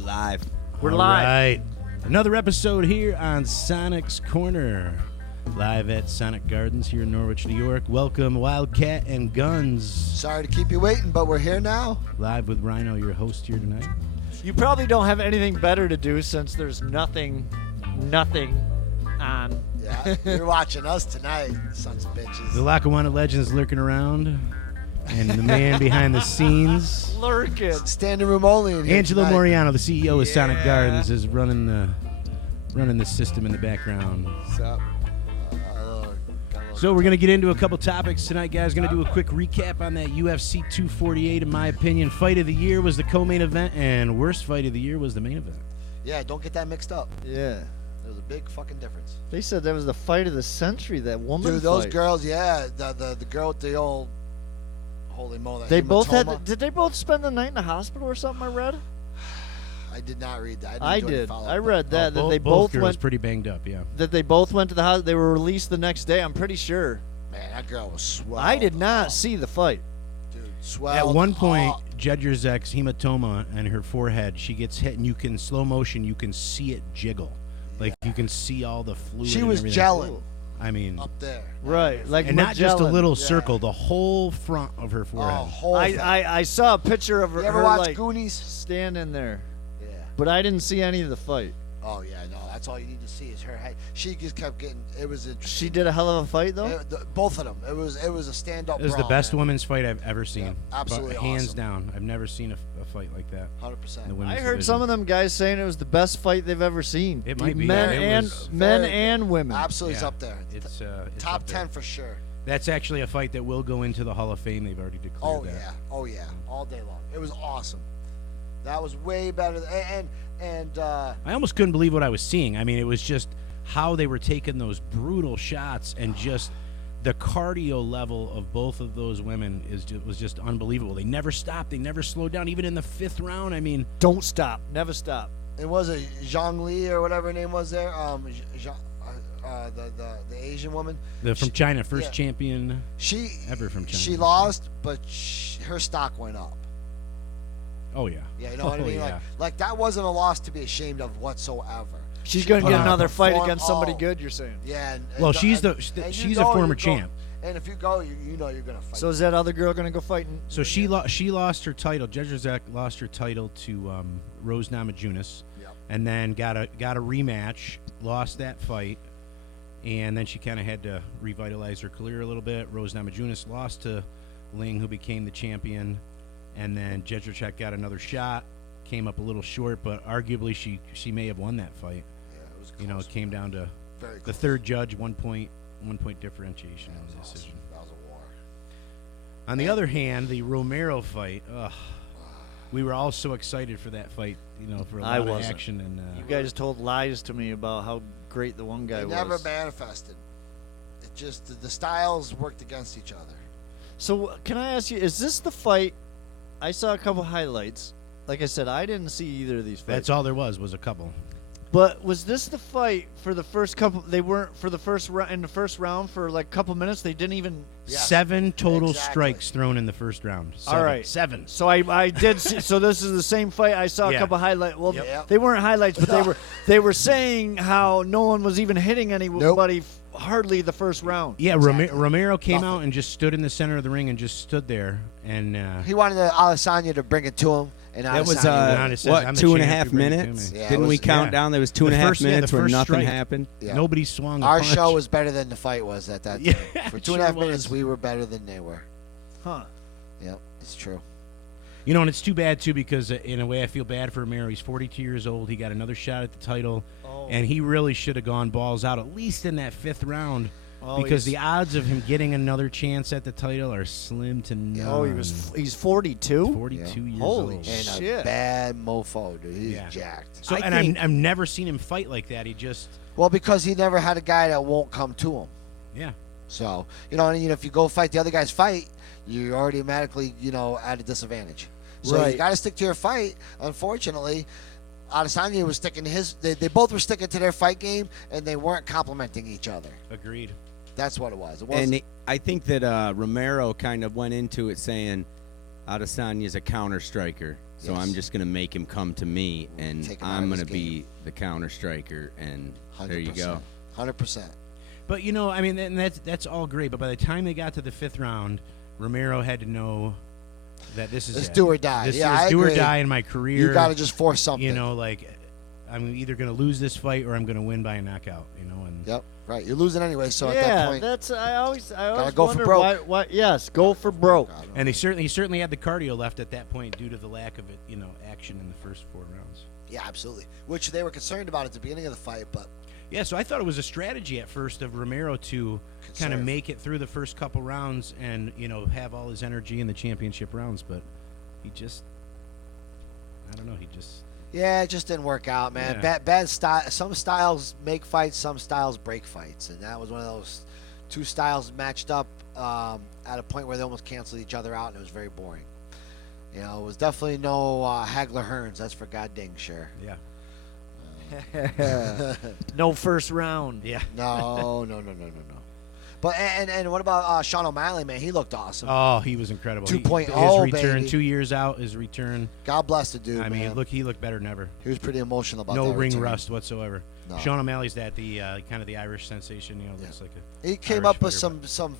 We're live. We're All live. Right. Another episode here on Sonic's Corner. Live at Sonic Gardens here in Norwich, New York. Welcome, Wildcat and Guns. Sorry to keep you waiting, but we're here now. Live with Rhino, your host here tonight. You probably don't have anything better to do since there's nothing on. Yeah, you're watching us tonight, sons of bitches. The Lackawanna Legends lurking around. And the man behind the scenes, Lurking. Standing room only in here Angelo tonight. Moriano, the CEO of Sonic Gardens, is running the system in the background. What's up? So we're going to get into a couple topics tonight, guys. Going to do a quick recap on that UFC248. In my opinion, fight of the year was the co-main event, and worst fight of the year was the main event. Yeah, don't get that mixed up. Yeah. There's a big fucking difference. They said that was the fight of the century, that woman Dude, those fight. girls, yeah, the girl with the old, holy moly. They both hematoma. had. Did they both spend the night in the hospital or something? I read. I did not read that. I didn't do any did. follow-up. I read that both they both girls went. pretty banged up, yeah. That they both went to the hospital. They were released the next day. I'm pretty sure. Man, that girl was swell. I did not see the fight. Dude, swell. At one point, Jedrzejczyk's hematoma on her forehead, she gets hit, and you can slow motion, you can see it jiggle, like you can see all the fluid. she and was everything. gelling I mean, up there. Right, like and not just a Magellan. little Yeah. circle, the whole front of her Oh, forehead. whole thing. I saw a picture of her. You ever her, watch like, Goonies? standing there, Yeah. but I didn't see any of the fight. Oh, yeah, no, that's all you need to see is her head. She just kept getting, it was interesting. She did a hell of a fight, though. Both of them. It was a stand-up It was the brawl, best man. women's fight I've ever seen. Yeah, absolutely But hands awesome. down. I've never seen a fight like that. 100%. in the I women's heard division. some of them guys saying it was the best fight they've ever seen. It might be. Men It and was men very and women. Absolutely, it's Yeah, up there. It's Top up there. 10 for sure. That's actually a fight that will go into the Hall of Fame. They've already declared Oh that. yeah, oh yeah, all day long. It was awesome. That was way better. And I almost couldn't believe what I was seeing. I mean, it was just how they were taking those brutal shots, and just the cardio level of both of those women was just unbelievable. They never stopped. They never slowed down, even in the fifth round. I mean, Don't stop. Never stop. it was a Zhang Li or whatever her name was there. The Asian woman. from China, first yeah. champion She ever from China. She lost, but her stock went up. Oh yeah. Yeah, you know what I Oh, mean. yeah. Like that wasn't a loss to be ashamed of whatsoever. She's gonna get another fight performed- against somebody oh. good. You're saying. Yeah. And, Well, she's and she's you a go, former you go. champ. And if you go, you know you're gonna fight. So is that other girl gonna go fight? So she lost her title. Jedrzejczyk lost her title to Rose Namajunas, Yep. and then got a rematch. Lost that fight, and then she kind of had to revitalize her career a little bit. Rose Namajunas lost to Ling, who became the champion, and then Jedrzejczyk got another shot. Came up a little short, but arguably she may have won that fight. Yeah, it was close. You know, it came down to Very the close. third judge, 1 point differentiation That in the was decision. awesome. That was a war. On the other hand, the Romero fight, we were all so excited for that fight, you know, for a lot of wasn't. action. And You guys told lies to me about how great the one guy It was. never manifested. It just the styles worked against each other. So can I ask you? Is this the fight? I saw a couple highlights. Like I said, I didn't see either of these fights. that's all there was a couple. But was this the fight for the first couple? They weren't for the first in the first round for like a couple minutes. They didn't even. Yes, 7 total exactly. strikes thrown in the first round. 7. All right. 7. So I did see. So this is the same fight. I saw a Yeah. couple highlights. Well, Yep. they weren't highlights, but they were saying how no one was even hitting anybody hardly the first round. Yeah, Exactly. Romero came Nothing. out and just stood in the center of the ring and just stood there. And He wanted Adesanya to bring it to him, and That was Adesanya said, "I'm what, the 2.5 champ, you bring it to minutes? me." Yeah, it Didn't we was- count yeah. down? There was 2.5 first- yeah, the minutes where first nothing strike. happened. Yeah. Nobody swung. a Our punch. show was better than the fight was at that Yeah, time. For it 2.5 sure minutes, was. we were better than they were. Huh. Yep, it's true. You know, and it's too bad, too, because in a way I feel bad for Romero. He's 42 years old. He got another shot at the title, and he really should have gone balls out, at least in that 5th round, because the odds of him getting another chance at the title are slim to none. Oh, he's 42. 42 years Holy old. And shit. a bad mofo, dude. He's Yeah. jacked. So, I and think- I've never seen him fight like that. He just, Well, because he never had a guy that won't come to him. yeah. So, if you go fight the other guy's fight, you're automatically, at a disadvantage. So Right. you got to stick to your fight. Unfortunately, Adesanya was sticking to his. They both were sticking to their fight game, and they weren't complimenting each other. Agreed. That's what it was. It wasn't. And I think that Romero kind of went into it saying, Adesanya's a counter striker, so Yes. I'm just going to make him come to me, and Take him out I'm of going his to be the counter striker, and 100%. there you go. 100%. But you know, I mean, and that's all great. But by the time they got to the 5th round, Romero had to know that this is It's it. do or die. This Yeah, is I do or agree. die in my career. You got to just force something. You know, like I'm either going to lose this fight or I'm going to win by a knockout. You know, and Yep. Right. You're losing anyway. So at yeah, that point, that's I always Gotta go for wonder broke. why. Yes, go for broke. and he certainly had the cardio left at that point due to the lack of it, you know, action in the first 4 rounds. yeah, absolutely. Which they were concerned about at the beginning of the fight, but Yeah, so I thought it was a strategy at first of Romero to kind of Conserve. make it through the first couple rounds and, you know, have all his energy in the championship rounds, but he just, I don't know, yeah, it just didn't work out, man. Yeah. Bad style. Some styles make fights, some styles break fights, and that was one of those two styles matched up at a point where they almost canceled each other out, and it was very boring. You know, it was definitely no Hagler Hearns. That's for goddamn sure. yeah. No first round. Yeah. No. But and what about Sean O'Malley, man? He looked awesome. Oh, he was incredible. 2.0, his return, baby. 2 years out, his return. God bless the dude. I mean, man. he looked better than ever. He was pretty emotional about No that ring return. rust whatsoever. No. Sean O'Malley's the kind of the Irish sensation, you know, looks like a He came Irish up with fighter, some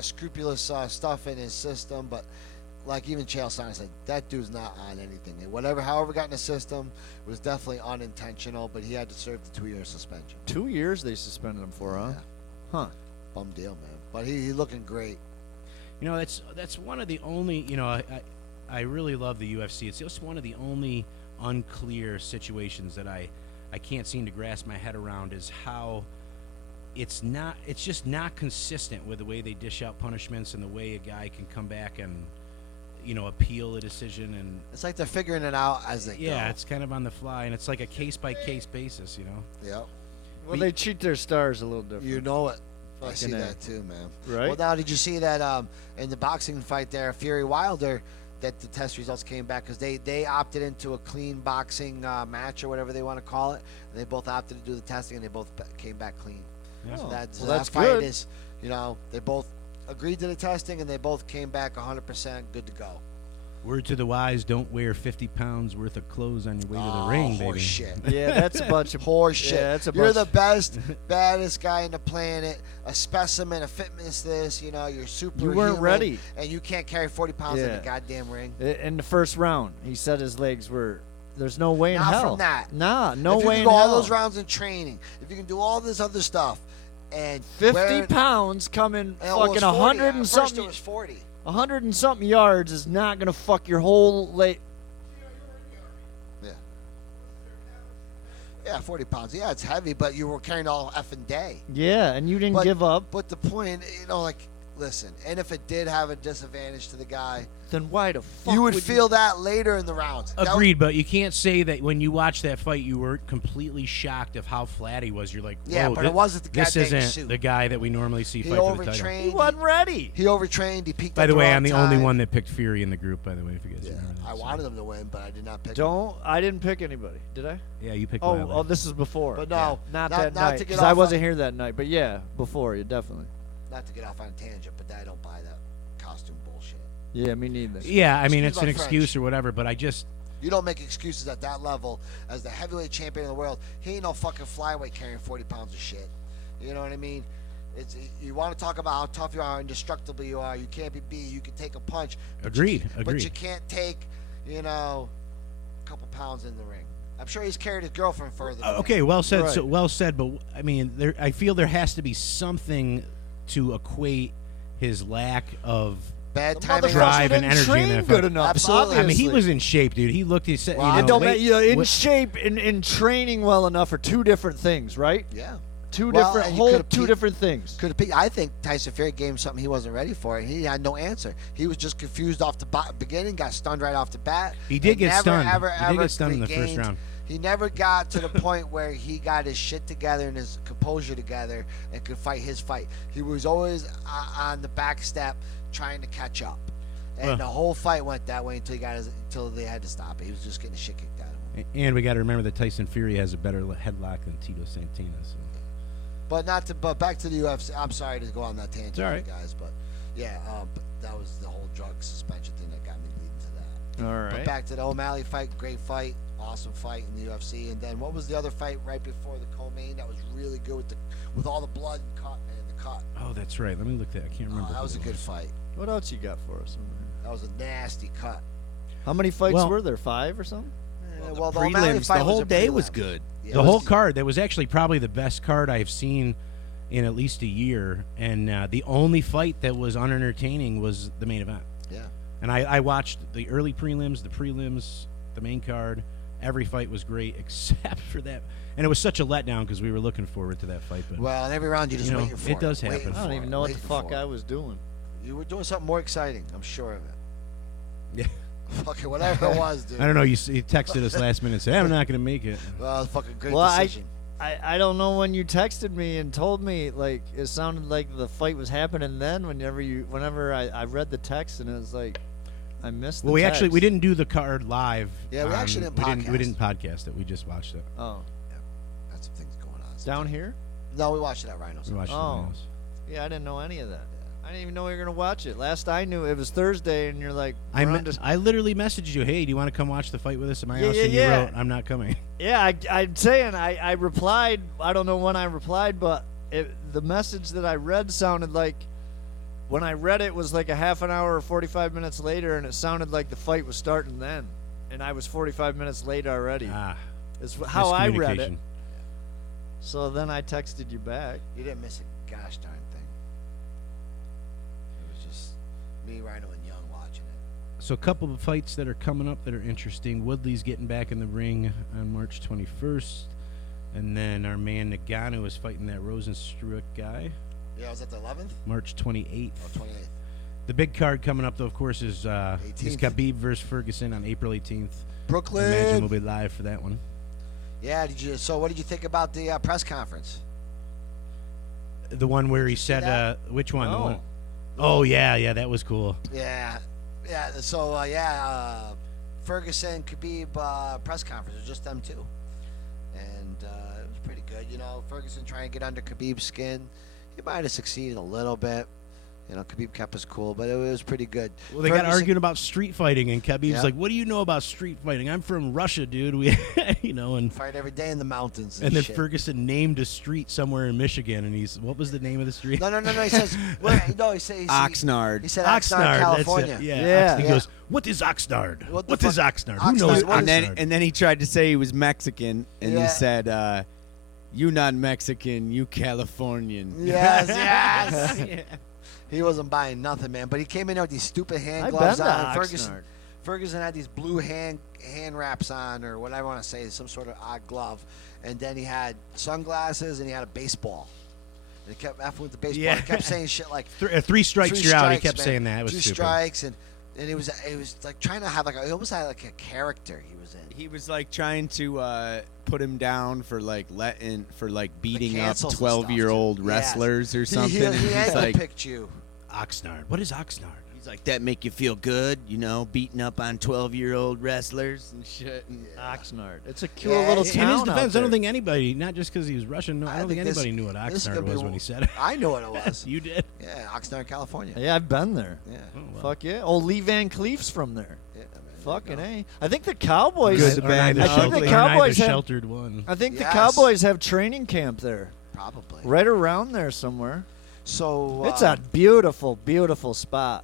scrupulous stuff in his system, but like even Chael Sonnen said, that dude's not on anything. However got in the system was definitely unintentional, but he had to serve the 2-year suspension. 2 years they suspended him for, huh? Yeah. Huh. Bum deal, man. But he looking great. You know, that's one of the only, you know, I really love the UFC. It's just one of the only unclear situations that I can't seem to grasp my head around is how it's just not consistent with the way they dish out punishments and the way a guy can come back and, you know, appeal a decision. And It's like they're figuring it out as they yeah, go. it's kind of on the fly, and it's like a case-by-case basis, you know. Yep. Well, they cheat their stars a little different. You know it. I see Fucking A. that too, man. Right? Well, now did you see that in the boxing fight there, Fury Wilder, that the test results came back because they opted into a clean boxing match or whatever they want to call it. And they both opted to do the testing, and they both came back clean. Yeah. So Oh, that well, that's fight good. is, you know, they both agreed to the testing, and they both came back 100% good to go. Word to the wise: don't wear 50 pounds worth of clothes on your way to the ring, baby. Horse shit. Yeah, that's a bunch of Horse shit. Yeah, that's a You're bunch. the best, baddest guy on the planet, a specimen, a fitness this, you know, you're super. You weren't ready. And you can't carry 40 pounds in Yeah. the goddamn ring. In the first round, he said his legs were. There's no way in Not hell. from that. Nah, no if you way can in go hell. all those rounds in training, if you can do all this other stuff, and 50 wear- pounds coming and it was fucking 40, 100 at and first something. it was 40. 100 and something yards is not gonna fuck your whole leg. Yeah. Yeah, 40 pounds. Yeah, it's heavy, but you were carrying all effing day. Yeah, and you didn't But- give up. But the point, you know, like, listen, and if it did have a disadvantage to the guy, Then why the fuck you would feel that later in the rounds. That Agreed, but you can't say that when you watch that fight, you weren't completely shocked of how flat he was. You're like, Yeah, whoa, but it wasn't the this goddamn isn't suit. the guy that we normally see He fight for the title. overtrained. He wasn't ready. He overtrained. He peaked. By at the way, wrong I'm the only time. one that picked Fury in the group. By the way, if you guys Yeah, remember that. I so. wanted him to win, but I did not pick. him. Don't. I didn't pick anybody. Did I? Yeah, you picked. Oh, Wilder. oh, this is before. But no, Yeah. not that not night to get because I off wasn't on- here that night. But yeah, before you definitely. Not to get off on a tangent, but I don't buy that costume bullshit. Yeah, me neither. Yeah, I mean, Excuse it's my an French. excuse or whatever, but I just. You don't make excuses at that level as the heavyweight champion of the world. He ain't no fucking flyweight carrying 40 pounds of shit. You know what I mean? It's you want to talk about how tough you are, how indestructible you are. You can't be beat. You can take a punch. But Agreed, You, agreed. But you can't take, you know, a couple pounds in the ring. I'm sure he's carried his girlfriend further. than Okay, that. well said. Right. So well said, but I mean, I feel there has to be something to equate his lack of. Bad The timing. motherfucker Drive and didn't energy in train that good fight. enough. Absolutely. I mean, he obviously. was in shape, dude. He looked. He said, Wow. you It know, don't wait- matter. You know, in what- shape and in training well enough are two different things, right? Yeah. Two Well, different and you whole could've two peaked- different things. Could have. I think Tyson Fury gave him something he wasn't ready for, and he had no answer. He was just confused off the beginning, got stunned right off the bat. He did and get never, stunned. Ever, He did ever get stunned in the first regained- round. He never got to the point where he got his shit together and his composure together and could fight his fight. He was always on the back step trying to catch up, and Well- the whole fight went that way until they had to stop it. He was just getting the shit kicked out of him. And we got to remember that Tyson Fury has a better headlock than Tito Santana. So. But back to the UFC. I'm sorry to go on that tangent, It's all right. guys, but yeah, that was the whole drug suspension thing that got me leading to that. All right. But back to the O'Malley fight, great fight, awesome fight in the UFC. And then what was the other fight right before the co-main that was really good with all the blood and cut, man, the cut. Oh, that's right. Let me look that. I can't remember. That who was a it good fight. What else you got for us? That was a nasty cut. How many fights Well- were there? 5 or something? Well, the O'Malley Prelims, fight the whole a day was prelim. good. Yeah, The it whole was- card, that was actually probably the best card I've seen in at least a year. And the only fight that was unentertaining was the main event. Yeah. And I watched the early prelims, the main card. Every fight was great except for that. And it was such a letdown because we were looking forward to that fight. But Well, in every round you just You know, waiting for it does waiting happen. I don't for even it, know what the waiting fuck for it. I was doing. You were doing something more exciting. I'm sure of it. yeah, Fucking whatever it was, dude. I don't know. You texted us last minute and said, I'm not going to make it. Well, it's a fucking good Well, decision. I don't know when you texted me and told me, like, it sounded like the fight was happening then. Whenever I read the text, and it was like, I missed. Well, the we text. didn't do the card live. Yeah, we actually didn't We didn't podcast it. We just watched it. Oh, Had some things going on. down here? No, we watched it at Rhinos. We watched Oh. it. Else. Yeah, I didn't know any of that. I didn't even know you were gonna watch it. Last I knew, it was Thursday, and you're like, I literally messaged you, hey, do you want to come watch the fight with us at my Yeah, house? yeah, And you yeah. wrote, I'm not coming. Yeah, I'm saying I replied. I don't know when I replied, but the message that I read sounded like, when I read it was like a half an hour or 45 minutes later, and it sounded like the fight was starting then, and I was 45 minutes late already. Is how I read it. Miscommunication. So then I texted you back. You didn't miss a gosh darn thing. It was just me, Rhino, and Young watching it. So a couple of fights that are coming up that are interesting. Woodley's getting back in the ring on March 21st. And then our man Nagano is fighting that Rosenstruck guy Yeah, was that the 11th? March 28th. Or 28th? The big card coming up, though, of course, is 18th. Khabib versus Ferguson on April 18th. Brooklyn. I imagine we'll be live for that one. Yeah, so what did you think about the press conference? The one where he see said, that? which one? The No. one? Oh, yeah, that was cool. Yeah. So, Ferguson, Khabib press conference. It was just them two. And it was pretty good. You know, Ferguson trying to get under Khabib's skin. He might have succeeded a little bit. You know, Khabib kept us cool, but it was pretty good. Well, they got Ferguson- arguing about street fighting, and Khabib's Yeah. like, "What do you know about street fighting? I'm from Russia, dude. We, and Fight every day in the mountains. and then shit. Ferguson named a street somewhere in Michigan, and what was the name of the street? No. He says, he said Oxnard. He said Oxnard, Oxnard, California. That's it. Yeah. Yeah. He Yeah. goes, "What is Oxnard? What the What is fuck- Oxnard? Who knows Oxnard, what is- Oxnard?" And then he tried to say he was Mexican, and Yeah. he said, "You not Mexican, you Californian." Yes. He wasn't buying nothing, man. But he came in there with these stupid hand I've gloves been to on. Oxnard. Ferguson had these blue hand wraps on, or whatever I want to say, some sort of odd glove. And then he had sunglasses, and he had a baseball. And he kept effing with the baseball. Yeah. He kept saying shit like three strikes, you're out. He strikes, kept man. saying that. It was 2 stupid. strikes, and it was like trying to have he almost had like a character he was in. He was like trying to put him down for beating up cancels and stuff, 12-year-old too. wrestlers or something. He And he's had like, picked you. Oxnard. What is Oxnard? he's like, that make you feel good, beating up on 12-year-old wrestlers and shit. And, Oxnard. It's a cute Yeah, little in town. In his out defense, I don't there. think anybody, not just because he was Russian, I don't think this- anybody knew what this is Oxnard gonna be was when he said it. I knew what it was. You did? Yeah, Oxnard, California. Yeah, I've been there. Yeah. Oh, well. Fuck yeah. Oh, Lee Van Cleef's from there. Yeah, man, Fucking there you A. I think the Cowboys. Good, the Or bad, neither the I think sheltered- the or Cowboys neither have- sheltered one. I think the Yes. Cowboys have training camp there, go. Probably. right around there somewhere. So It's a beautiful, beautiful spot.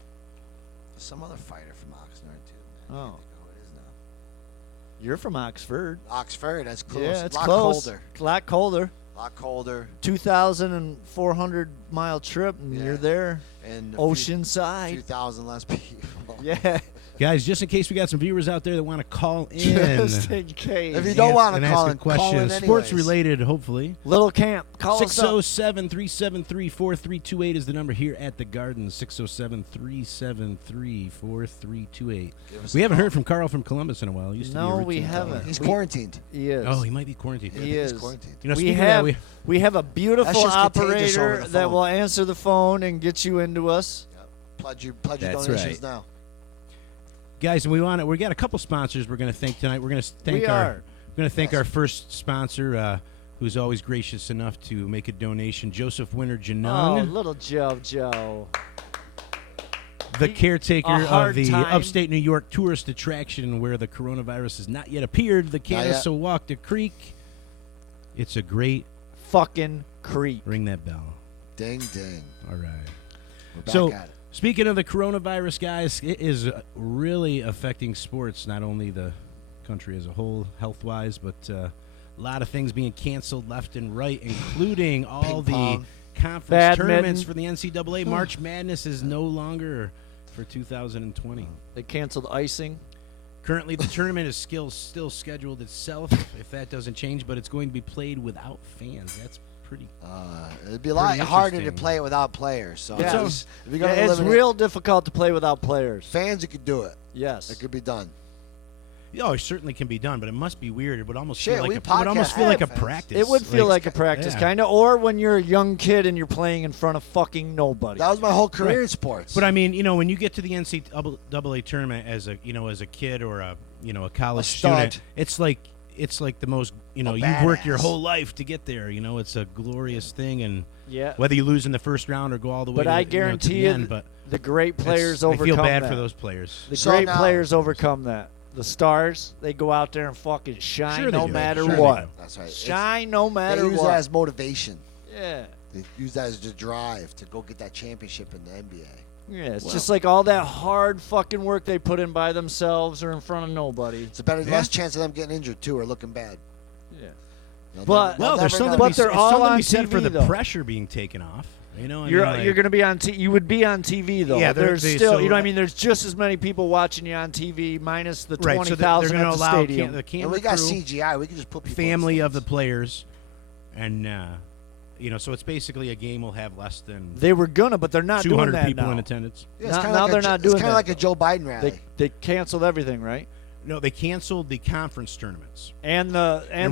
some other fighter from Oxnard too. Man. Oh. I can't think of who it is now. You're from Oxford. Oxford, that's close. Yeah, it's lot close. colder. A lot colder. Lot colder. 2,400 mile trip, and Yeah. you're there. And Oceanside. 2,000 less people. Yeah. Guys, just in case we got some viewers out there that want to call in. Just in case. If you don't want and to ask call a in, question, call in sports anyways. related, hopefully. Little camp. Call us up. 607-373-4328 is the number here at the Garden. 607-373-4328. Give us We a haven't call. heard from Carl from Columbus in a while. He used to be a No, routine we caller. haven't. He's We- quarantined. He is. Oh, he might be quarantined. Yeah, He he's is. quarantined. You know, we speaking have of that, we have a beautiful That's just contagious over operator the that phone. will answer the phone and get you into us. Pledge your That's donations right. now. guys, and we got a couple sponsors we're going to thank tonight. We're going to thank We are. our first sponsor, who's always gracious enough to make a donation, Joseph Winter Oh, Janung. little Joe. the caretaker a hard of the time. upstate New York tourist attraction where the coronavirus has not yet appeared, the Canasawakta Creek. It's a great fucking creek. Ring that bell. Ding, ding. All right. We're back So, at it. speaking of the coronavirus, guys, it is really affecting sports, not only the country as a whole, health-wise, but a lot of things being canceled left and right, including all the pong. conference Badminton. tournaments for the NCAA. March Madness is no longer for 2020. They canceled icing. Currently, the tournament is still scheduled itself, if that doesn't change, but it's going to be played without fans. That's pretty. It'd be a lot Pretty harder to interesting. play it without players. So Yeah. if you're gonna It's eliminate real difficult to play without players. fans, you could do it. Yes. It could be done. Oh, it certainly can be done, but it must be weird. It would almost Shit, feel like we it would almost podcast feel like a fans. practice. It would feel like a practice, yeah. kind of. Or when you're a young kid and you're playing in front of fucking nobody. That was my whole career Right. in sports. But I mean, when you get to the NCAA tournament as a kid or a college stud. student, it's like the most you've worked your badass. whole life to get there. It's a glorious thing, and Yeah. whether you lose in the first round or go all the way, But to, I to guarantee the you, end, but the great players I overcome feel bad that. for those players. The So great now- players overcome that. The stars, they go out there and fucking shine Sure they no do. matter Sure they what. do. That's right. Shine no They matter use what. that as motivation. Yeah. They use that as the drive to go get that championship in the NBA. Yeah, it's just like all that hard fucking work they put in by themselves or in front of nobody. It's a better less chance of them getting injured too or looking bad. Yeah. They'll But- never- Well, they'll there's never something know. to But they're it's all something to on be said for TV the though. pressure being taken off. You're going to be on you would be on TV though. Yeah, there's they- still, so- you know what I mean, there's just as many people watching you on TV minus the Right, so 20,000 they're going at to the allow stadium. the And camera we got crew, CGI. We can just put people in family of the stands. players, and so it's basically a game will have less than They were gonna, but they're not doing 200 that people now. in attendance. Yeah, it's Now- kinda now like they're a, not It's doing kind of that. like a Joe Biden rally. They canceled everything, right? No, they canceled the conference tournaments. And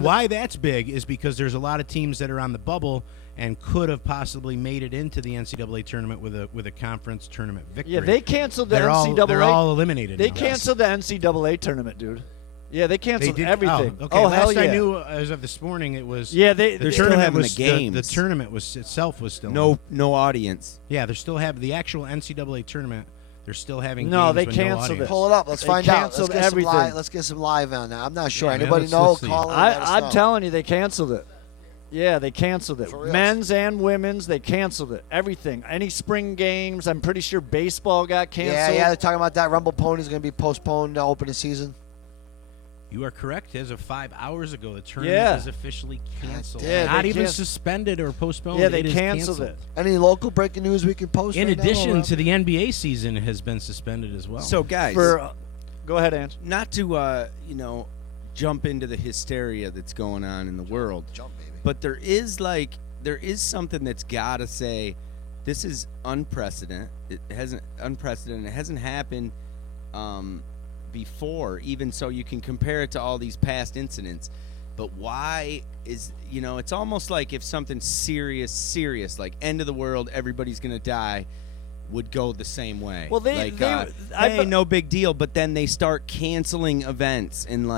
Why that's big is because there's a lot of teams that are on the bubble and could have possibly made it into the NCAA tournament with a conference tournament victory. Yeah, they canceled the they're NCAA. they're all eliminated. They now. canceled the NCAA tournament, dude. Yeah, they They canceled did everything. Oh, okay. Oh, Last hell yeah. I knew, as of this morning, it was Yeah, the They're still tournament having was the games. The tournament was itself was still No audience. Yeah, they're still having the actual NCAA tournament. They're still having No, games they with canceled no audience. it. Pull it up. Let's They find out. Let's canceled get some everything. live. Let's get some live on that. I'm not sure. Yeah, man, Anybody let's know? see. Call in. let us I'm know. telling you, they canceled it. Yeah, they canceled it. For real? Men's and women's, they canceled it. Everything. Any spring games. I'm pretty sure baseball got canceled. Yeah. They're talking about that. Rumble Pony is going to be postponed to open the season. You are correct. As of 5 hours ago, the tournament Yeah. is officially canceled. Yeah, Not they even canceled- suspended or postponed. Yeah, they It is canceled canceled. it. Any local breaking news we can post? In right now? addition to the NBA season has been suspended as well. So, guys, Go ahead, Ange. not to jump into the hysteria that's going on in the world, Jump, baby. but there is something that's got to say this is unprecedented. It hasn't happened before, even so you can compare it to all these past incidents. But why is it's almost like if something serious like end of the world, everybody's gonna die, would go the same way. Well, hey, no big deal. But then they start canceling events and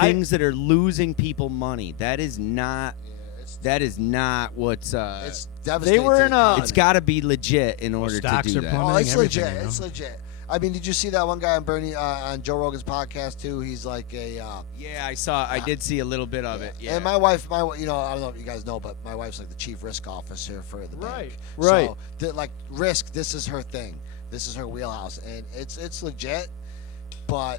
things that are losing people money. That is not. That is not what's. It's devastating. were to in the a- economy. It's got to be legit in order to stocks do are that. plummeting. Oh, it's everything, legit. It's legit. I mean, did you see that one guy on Joe Rogan's podcast too? He's like a. Yeah, I did see a little bit of it. Yeah. And my wife, I don't know if you guys know, but my wife's like the chief risk officer for the bank. Right. So, risk, this is her thing. This is her wheelhouse, and it's legit. But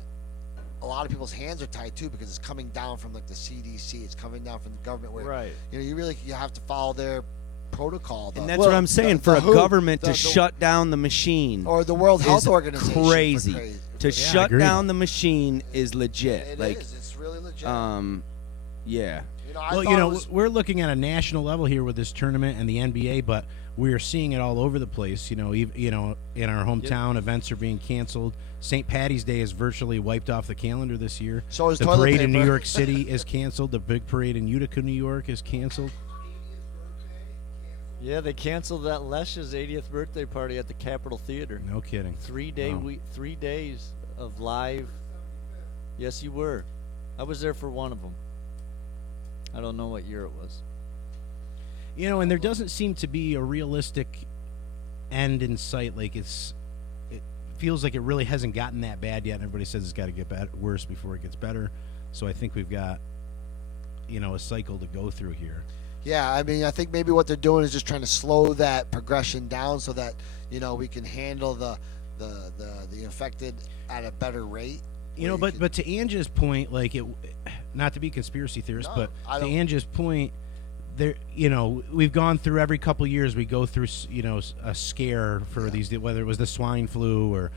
a lot of people's hands are tied too because it's coming down from the CDC. It's coming down from the government. Where, Right. You have to follow their protocol. And that's what I'm saying. For a government to shut down the machine, or the World Health is Organization, for crazy. To I shut agree. down the machine is legit. It like, is. It's really legit. yeah. I Well, thought it was- we're looking at a national level here with this tournament and the NBA, but we're seeing it all over the place. In our hometown, events are being canceled. St. Patty's Day is virtually wiped off the calendar this year. So is the toilet parade in New paper. York City is canceled. The big parade in Utica, New York, is canceled. Yeah, they canceled that Lesh's 80th birthday party at the Capitol Theater. No kidding. 3 days of live. Yes, you were. I was there for one of them. I don't know what year it was. And there doesn't seem to be a realistic end in sight. feels like it really hasn't gotten that bad yet. And everybody says it's got to get worse before it gets better. So I think we've got, a cycle to go through here. Yeah, I mean, I think maybe what they're doing is just trying to slow that progression down so that we can handle the infected at a better rate. But to Anja's point, like not to be conspiracy theorist, but to Anja's point, there, we've gone through every couple years. We go through, a scare for these, whether it was the swine flu or,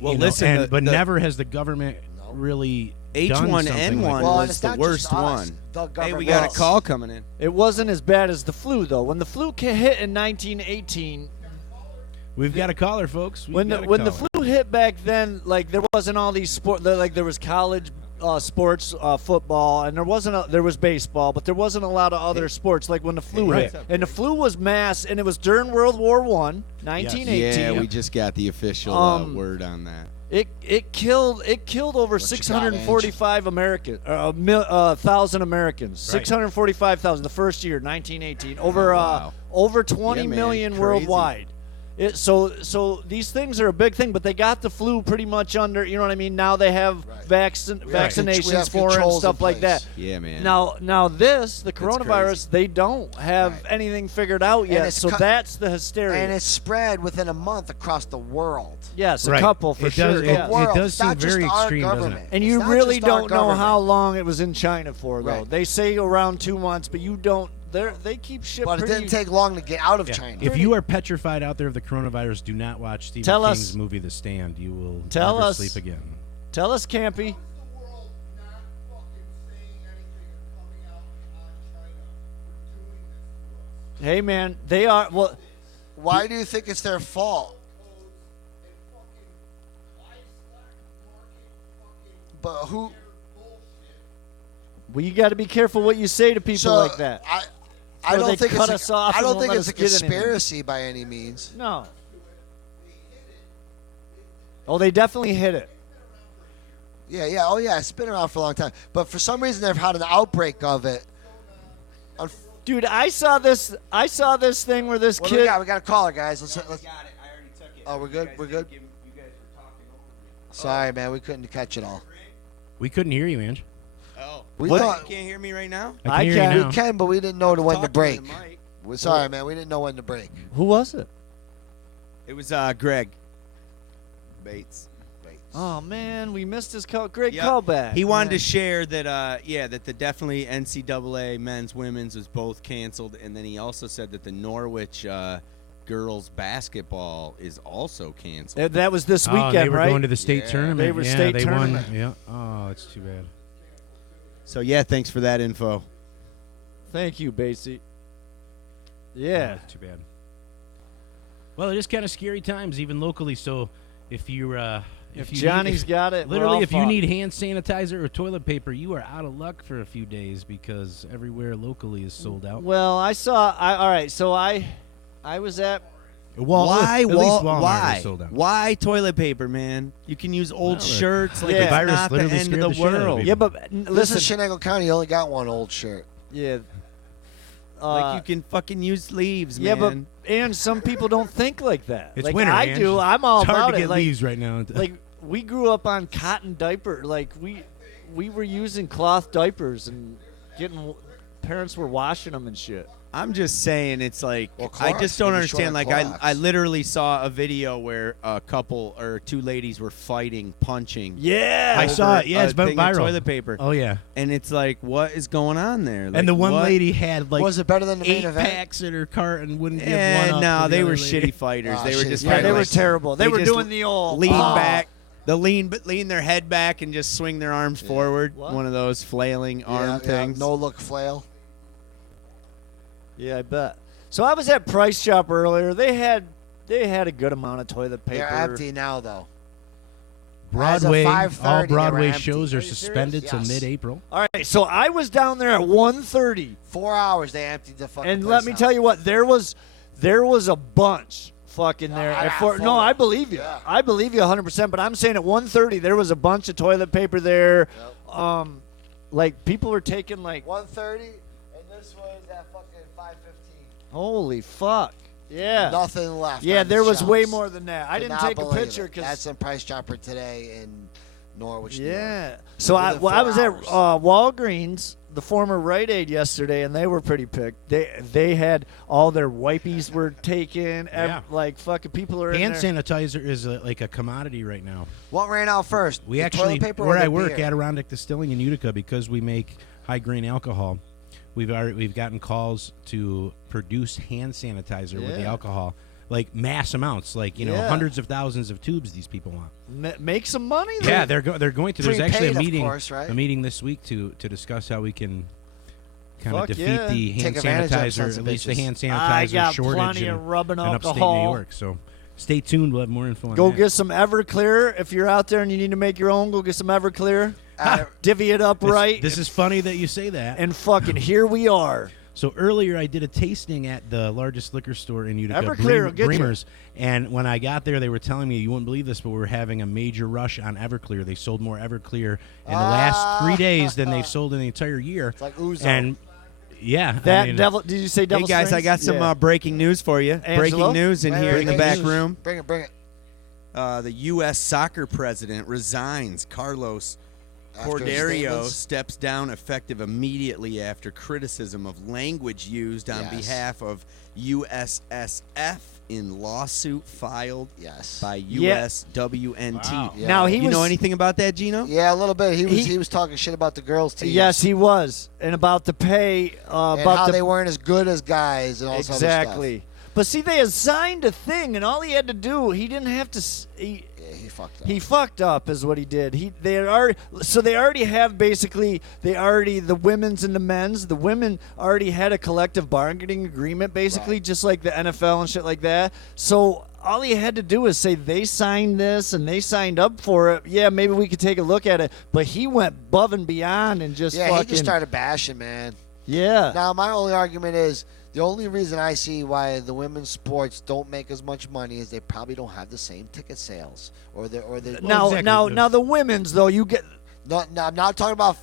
listen, but never has the government really H1N1 was the worst one. Hey, we got a call coming in. It wasn't as bad as the flu, though. When the flu hit in 1918, we've got a caller, folks. When the flu hit back then, like there wasn't all these sport. Like there was college sports, football, and there was baseball, but there wasn't a lot of other sports. Like when the flu hit, and the flu was mass, and it was during World War I, 1918. Yeah, we just got the official word on that. It killed over 645 Americans, 1,000 Americans, 645,000 the first year, 1918, over 20 million worldwide. So these things are a big thing, but they got the flu pretty much under. You know what I mean? Now they have vaccinations for it and stuff like that. Yeah, man. Now the coronavirus, they don't have anything figured out yet. So that's the hysteria. And it's spread within a month across the world. Yes, a couple for sure. It does seem very extreme, doesn't it? And you really don't know how long it was in China for, though. They say around 2 months, but you don't. They keep shipping. But it didn't take long to get out of China. If you are petrified out there of the coronavirus, do not watch Stephen King's movie The Stand. You will never sleep again. Tell us, Campy. Hey, man, they are. Well, why do you think it's their fault? But who? Well, you got to be careful what you say to people like that. I don't think it's a conspiracy by any means. No. Oh, they definitely hit it. Yeah. Oh, yeah. It's been around for a long time. But for some reason, they've had an outbreak of it. Dude, I saw this thing where this kid. We got a caller, guys. Let's. I got it. I already took it. Oh, we're good. We're good. You guys were talking over me. Sorry, man. We couldn't catch it all. We couldn't hear you, man. Oh. You can't hear me right now? I can hear you now. We can, but we didn't know when to break. Sorry, man. We didn't know when to break. Who was it? It was Greg Bates. Oh man, we missed his call. Great callback. He wanted to share that, that the definitely NCAA men's, women's was both canceled, and then he also said that the Norwich girls basketball is also canceled. That was this weekend, they were right? going to the state tournament. They were state tournament. Won. Yeah. Oh, it's too bad. So thanks for that info. Thank you, Basie. Yeah. Too bad. Well, it is kind of scary times, even locally. So if you Johnny's got it, literally, if you need hand sanitizer or toilet paper, you are out of luck for a few days because everywhere locally is sold out. Well, all right. So I was at. Why toilet paper, man? You can use old shirts. Like it's not the end of the world. Yeah, but listen, Shenango County only got one old shirt. Yeah. Like you can fucking use leaves, man. Yeah, and some people don't think like that. It's like winter. I do. I'm all it's about hard to it. get leaves right now. Like we grew up on cotton diaper. Like we were using cloth diapers and parents were washing them and shit. I'm just saying, it's like I just don't understand. Like I literally saw a video where a couple or two ladies were fighting, punching. Yeah, I saw it. Yeah, it's been viral. Toilet paper. Oh yeah, and it's like, what is going on there? Like, and the one lady had like was it better than the main 8 event? packs in her cart and wouldn't give one up. No, they were lady. shitty fighters. They were just they were terrible. They were doing the old lean back. Lean their head back and just swing their arms forward. What? One of those flailing arm things. No look flail. Yeah, I bet. So I was at Price Shop earlier. They had a good amount of toilet paper. They're empty now, though. Broadway, all Broadway shows are suspended till mid-April. All right, so I was down there at 1:30. 4 hours they emptied the fucking And place let me out. tell you what, there was a bunch fucking there. No, I believe you. Yeah. I believe you 100%. But I'm saying at 1:30 there was a bunch of toilet paper there. Yep. Like people were taking like 1:30, and this was at fucking 5:15. holy fuck. Yeah. Nothing left. Yeah, on the there was way shelves. more than that. I Could didn't not take a believe picture it. because That's in Price Chopper today in Norwich. New York. yeah. So Within I 4 was at hours. Walgreens, the former Rite Aid, yesterday, and they were pretty picked. They had all their wipies were taken. Yeah. Like fucking people are Hand in there. sanitizer is like a commodity right now. What ran out first? We the actually, toilet paper or where the I work, beer? Adirondack Distilling in Utica, because we make high grain alcohol. We've gotten calls to produce hand sanitizer with the Yeah. alcohol, like mass amounts, like Yeah. hundreds of thousands of tubes. These people want. Make some money. Yeah, then. they're going to. There's Prepaid, actually a of meeting, course, right? a meeting this week to discuss how we can kind of Fuck defeat yeah. the hand Take advantage of them sanitizer, sons at of least the bitches. hand I sanitizer got shortage plenty in, of rubbing in upstate New alcohol. York. So stay tuned. We'll have more info on Go that. get some Everclear. If you're out there and you need to make your own, go get some Everclear. Divvy it up right. This is funny that you say that. and fucking here we are. So earlier, I did a tasting at the largest liquor store in Utica, Everclear will get you. Bremer's, and when I got there, they were telling me, you wouldn't believe this, but we're having a major rush on Everclear. They sold more Everclear in the last 3 days than they've sold in the entire year. It's like Ouzo. And yeah, That I mean, devil. Did you say Hey devil? guys, I Strings? got some Yeah. breaking news for you. Angelo? Breaking news in Wait, here wait, in the wait, back news. room. Bring it, bring it. The U.S. soccer president resigns. Carlos After his Corderio statements. steps down effective immediately after criticism of language used on Yes. behalf of USSF in lawsuit filed Yes. by Yeah. USWNT. Wow. Yeah. Now he You was. know anything about that, Gino? Yeah, a little bit. He He- was talking shit about the girls' team. Yes, he was, and about the pay. and About how the they weren't as good as guys and all this other exactly. But see, they assigned a thing, and all he had to do, he didn't have to. He, stuff. Yeah, he fucked up. He fucked up, is what he did. They already have basically the women's and the men's. The women already had a collective bargaining agreement, basically, Right. just like the NFL and shit like that. So all he had to do is say they signed this and they signed up for it. Yeah, maybe we could take a look at it. But he went above and beyond and just yeah, fucking he just started bashing, man. yeah. Now, my only argument is the only reason I see why the women's sports don't make as much money is they probably don't have the same ticket sales or the Now, exactly. now the women's though, you get. No, I'm not talking about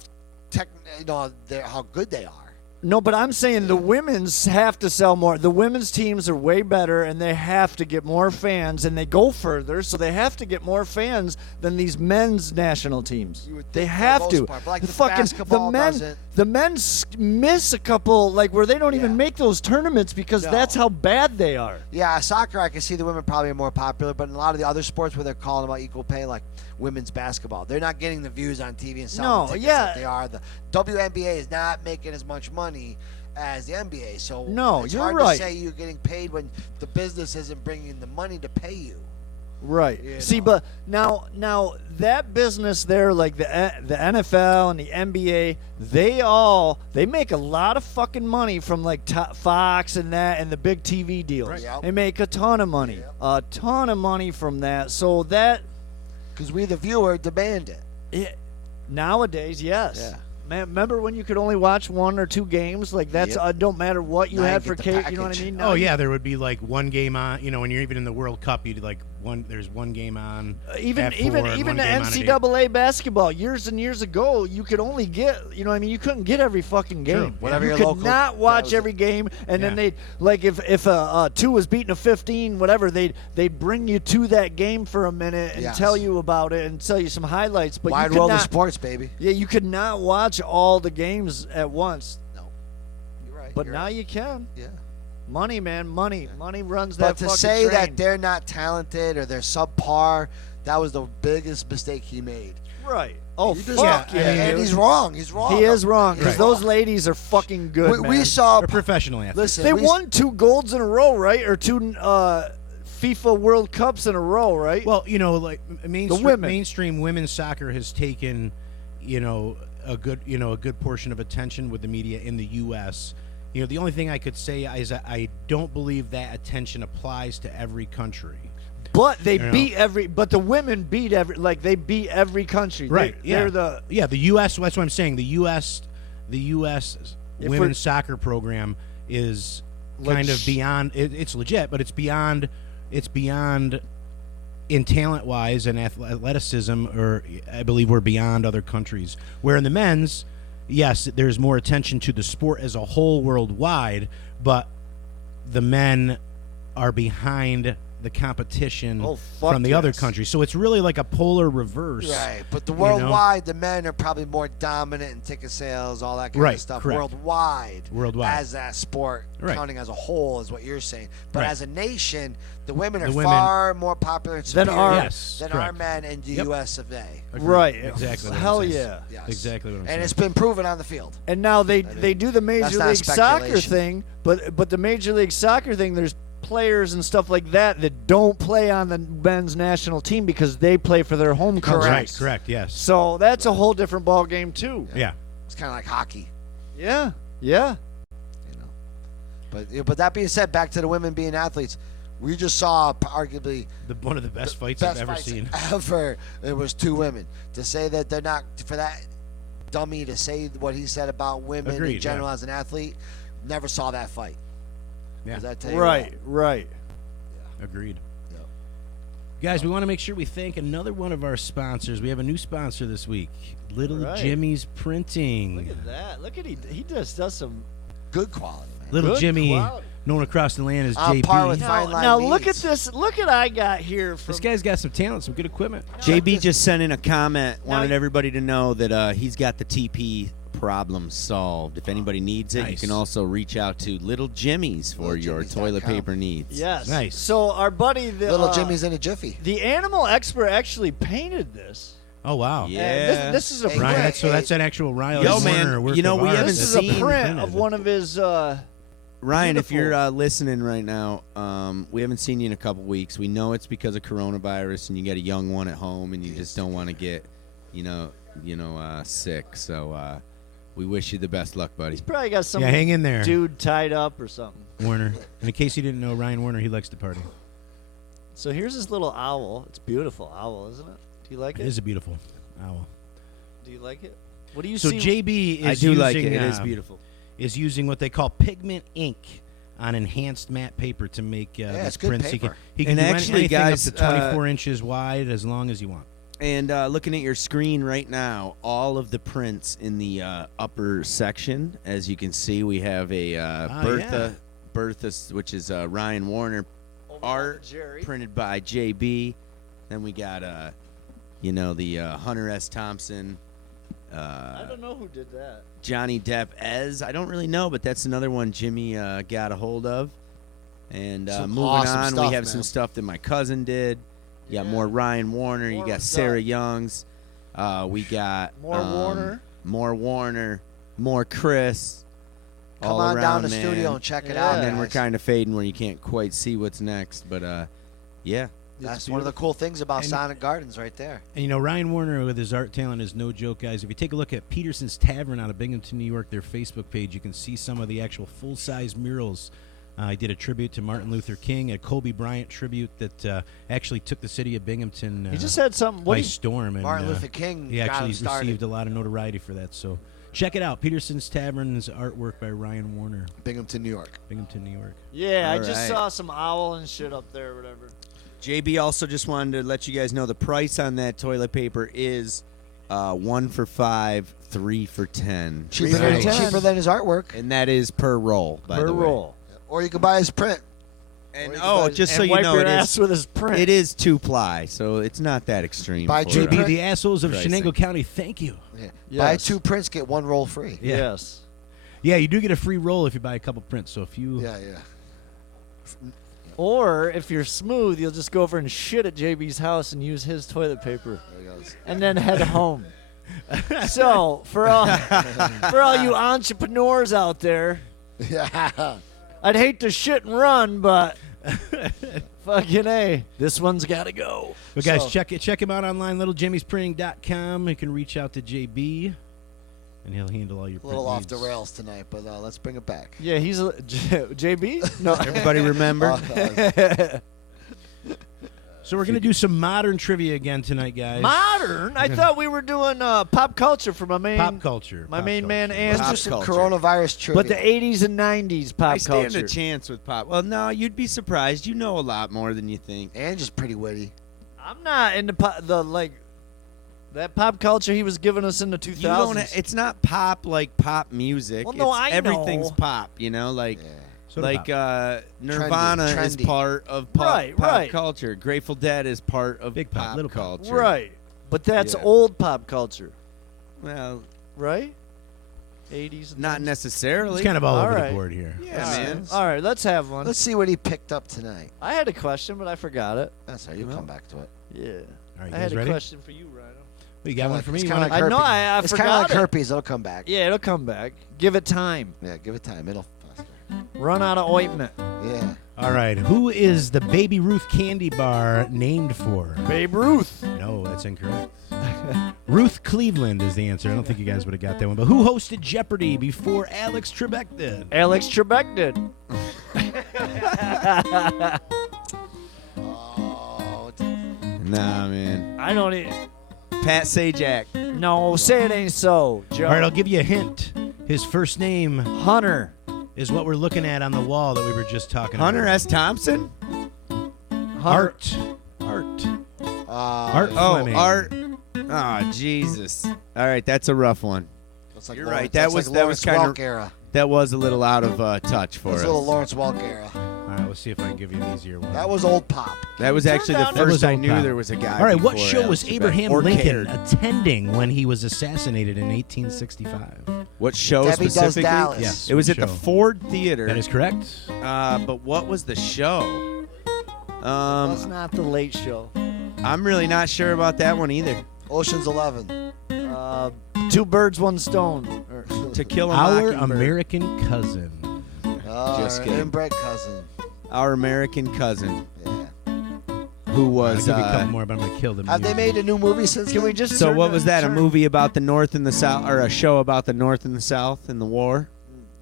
how good they are. No, but I'm saying the women's have to sell more. The women's teams are way better, and they have to get more fans, and they go further, so they have to get more fans than these men's national teams. You would They think for the have most to. part, but like the the fucking basketball doesn't. the men miss a couple like where they don't even Yeah. make those tournaments because No. that's how bad they are. Yeah, soccer, I can see the women probably are more popular, but in a lot of the other sports where they're calling about equal pay, like women's basketball, they're not getting the views on TV and selling No, the tickets yeah. like they are. The WNBA is not making as much money as the NBA, so No, it's you're hard right. to say you're getting paid when the business isn't bringing the money to pay you. Right. You See, know. but now that business there, like the NFL and the NBA, they make a lot of fucking money from like Fox and that and the big TV deals. Right. Yep. They make a ton of money, Yep. a ton of money from that. So that Because we, the viewer, demand it. nowadays, yes. Yeah. Man, remember when you could only watch 1 or 2 games? Like that's Yep. Don't matter what you Now you had get for the cable. You know what I package. mean? Oh Now yeah, there would be like one game on. You know, when you're even in the World Cup, you'd like there's one game on. Even at 4 even and even one the game on at 8. NCAA basketball years and years ago, you could only get you couldn't get every fucking game. True. Whatever you your could local not watch tells you. every game, and then Yeah. they like if a 2 was beating a 15, whatever they'd bring you to that game for a minute and Yes. tell you about it and tell you some highlights. But Wide you could world of not, sports, baby. yeah, you could not watch all the games at once. No, you're right. But you're now right. you can. Yeah. Money, man, money runs But that to fucking say train. that they're not talented or they're subpar, that was the biggest mistake he made. right. Oh You just- fuck yeah, and dude. he's wrong. He's wrong. He is wrong because Right. those ladies are fucking good. We man. saw. They're professional athletes. Listen, They we, won 2 golds in a row, right? Or 2 FIFA World Cups in a row, right? Well, you know, like women. mainstream women's soccer has taken, a good portion of attention with the media in the U.S. You know, the only thing I could say is that I don't believe that attention applies to every country. but they you know. beat but the women beat they beat every country. Right? They're the the U.S. That's what I'm saying. The U.S. If women's we're- soccer program is Leg- kind of beyond. It's legit, but it's beyond. It's beyond in talent wise and athleticism, or I believe we're beyond other countries. Where in the men's, yes, there's more attention to the sport as a whole worldwide, but the men are behind the competition Oh, fuck from the other yes. countries. So it's really like a polar reverse. Right, but the you know? worldwide, the men are probably more dominant in ticket sales, all that kind Right, of stuff. correct. Worldwide, Worldwide. as that sport, Right. counting as a whole, is what you're saying. But Right. as a nation, the women are The women- far more popular and Than superior our- Yes, than our correct. men in the Yep. US of A. Agreed. Right. Exactly. what I'm Hell saying. yeah. Yes. Exactly what I'm And saying. it's been proven on the field. And now they mean, do the Major that's not League Soccer speculation. thing, but the Major League Soccer thing, there's players and stuff like that that don't play on the men's national team because they play for their home countries. Right, correct, yes. So that's a whole different ball game too. Yeah. It's kind of like hockey, Yeah. you know. But that being said, back to the women being athletes, we just saw arguably One of the best fights best I've ever fights seen. ever. It was two women. To say that they're not, for that dummy to say what he said about women in Agreed, general yeah. as an athlete, never saw that fight. Yeah. 'Cause I tell you Right, what, right. Agreed. Yep. Guys, we want to make sure we thank another one of our sponsors. We have a new sponsor this week, Little Right. Jimmy's Printing. Look at that. Look at he just does some good quality, man. Little good Jimmy, quality. known across the land as On JB. par with Now, Fine line now look at meats. this. Look what I got here from This guy's got some talent, some good equipment. JB just sent in a comment, Now- wanted everybody to know that he's got the TP problem solved. If anybody needs it, you Nice. can also reach out to Little Jimmy's for your LittleJimmys.com. toilet paper needs. Yes. Nice. So our buddy the Little Jimmy's in a jiffy. the animal expert actually painted this. Oh, wow. Yeah. And this is a Hey, print. Ryan, Hey, that's an actual Riley Yo, Warner man, work you know, of we art. haven't This is that's a seen- print printed. of one of his Ryan, if you're Beautiful. listening right now, we haven't seen you in a couple weeks. We know it's because of coronavirus, and you got a young one at home, and you just don't want to get, sick. So we wish you the best luck, buddy. He's probably got some Yeah, hang in there, dude tied up or something. Warner. And in case you didn't know, Ryan Warner, he likes to party. So here's this little owl. It's a beautiful owl, isn't it? Do you like It it? is a beautiful owl. Do you like it? What do you So see? JB is I do using, like it. It is beautiful. Is using what they call pigment ink on enhanced matte paper to make it's these good prints. paper. He can And do actually, anything guys, up to 24 inches wide as long as you want. And looking at your screen right now, all of the prints in the upper section, as you can see, we have a Bertha, which is Ryan Warner Over art to Jerry. printed by JB. Then we got, the Hunter S. Thompson, I don't know who did that. Johnny Depp as. I don't really know, but that's another one Jimmy got a hold of. And Some moving awesome on, stuff, we have man. some stuff that my cousin did. You got Yeah. more Ryan Warner. You More got was Sarah up. Youngs. We got More Warner. More Warner. More Chris. Come all on around, down to the man. studio and check it Yeah. out. And then we're guys. kind of fading where you can't quite see what's next. But yeah. That's one of the cool things about And- Sonic Gardens right there. And Ryan Warner with his art talent is no joke, guys. If you take a look at Peterson's Tavern out of Binghamton, New York, their Facebook page, you can see some of the actual full-size murals. I did a tribute to Martin Luther King, a Kobe Bryant tribute that actually took the city of Binghamton He just had something. by What he, storm. And, Martin Luther King he got actually him started. received a lot of notoriety for that. So check it out. Peterson's Tavern's artwork by Ryan Warner, Binghamton, New York. Binghamton, New York. yeah, I All just right. saw some owl and shit up there or whatever. JB also just wanted to let you guys know the price on that toilet paper is 1 for $5, 3 for $10. Cheaper than, cheaper than his artwork. And that is per roll, by Per the way. roll. Or you can buy his print. And Or you can buy- just And so you wipe know, your it ass is with his print. it is 2-ply, so it's not that extreme. By for, JB, JB, the assholes of pricing. Shenango County, thank you. Yeah. Buy Yes. 2 prints, get 1 roll free. Yeah. Yes. Yeah, you do get a free roll if you buy a couple prints. So if you Yeah. Or if you're smooth, you'll just go over and shit at JB's house and use his toilet paper, There he goes. and then head home. So for all you entrepreneurs out there, Yeah. I'd hate to shit and run, but fucking A, this one's got to go. But guys, So- check him out online, littlejimmysprinting.com. You can reach out to JB, and he'll handle all your A little print off the needs. rails tonight, but let's bring it back. Yeah, he's a JB. No, Everybody remember? So we're gonna do some modern trivia again tonight, guys. modern. I thought we were doing pop culture for my main Pop culture. my pop main man culture. and Let's do Pop some culture. coronavirus trivia. but the 80s and 90s pop I stand culture. a chance with pop. Well, no, you'd be surprised. You know a lot more than you think. and just pretty witty. I'm not into that pop culture he was giving us in the 2000s. You don't. It's not pop like pop music. Well, no, It's I everything's know. pop. You know, like Yeah. Soda Like pop. Nirvana is trendy. part of pop, Right, pop right. culture. Grateful Dead is part of Big pop, pop little pop. culture. Right. But that's Yeah. old pop culture, Well, right? 80s. And not necessarily. It's kind of all All over right. the board here. Yeah, All right. man. All right, let's have one. Let's see what he picked up tonight. I had a question, but I forgot it. That's how you come back to it. Yeah. All right, I guys had a ready? question for you, Rhino. You got one for me? It's You kinda wanna- like I know, herpes. I It's kind of forgot like it. herpes. It'll come back. Yeah, it'll come back. Give it time. Yeah, give it time. It'll faster. Run out of ointment. Yeah. All right. Who is the Baby Ruth candy bar named for? Babe Ruth. No, that's incorrect. Ruth Cleveland is the answer. I don't think you guys would have got that one. But who hosted Jeopardy before Alex Trebek did? Alex Trebek did. Oh, Nah, man. I don't even. Pat Sajak. No, say it ain't so, Joe. All right, I'll give you a hint. His first name Hunter. is what we're looking at on the wall that we were just talking Hunter about. S. Thompson? Art. Art. Art Oh, Fleming. Art. Oh, Jesus. All right, that's a rough one. That's like You're Lawrence- right. That that's was like that was Lawrence kind of Welk era. that was a little out of touch for That's us. a little Lawrence Welk era. All right, let's see if I can give you an easier one. That was old pop. That was Turn actually the down- That was first I old knew pop. there was a guy. All right, what before show Alex was Trebek, Abraham or Lincoln cared. attending when he was assassinated in 1865? What show Debbie Does specifically? Dallas. Yes. It was what at the show? Ford Theater. That is correct. But what was the show? That's not the Late Show. I'm really not sure about that one either. Ocean's 11. Two birds, one stone. Or- To Kill a Our Mockingbird. American cousin. Just kidding. Inbred cousin. Our American cousin, Yeah. who I'll was. give you a couple more, but I'm going to kill them. Have they made a new movie since Can we then? just So turn what the- was that? A turn- movie about the North and the South, or a show about the North and the South in the war?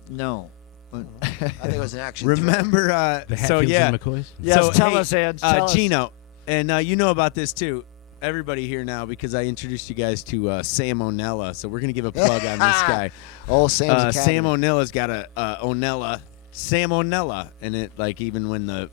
No. I think it was an action. Remember? The So Hatfields yeah. and McCoys? Yes, So, tell hey, us, Ed. Tell us. Gino, and you know about this too. Everybody here now, because I introduced you guys to Sam O'Nella, so we're gonna give a plug on this guy. Oh, Sam's Sam Academy. O'Nella's got a O'Nella, Sam O'Nella, and it like even when the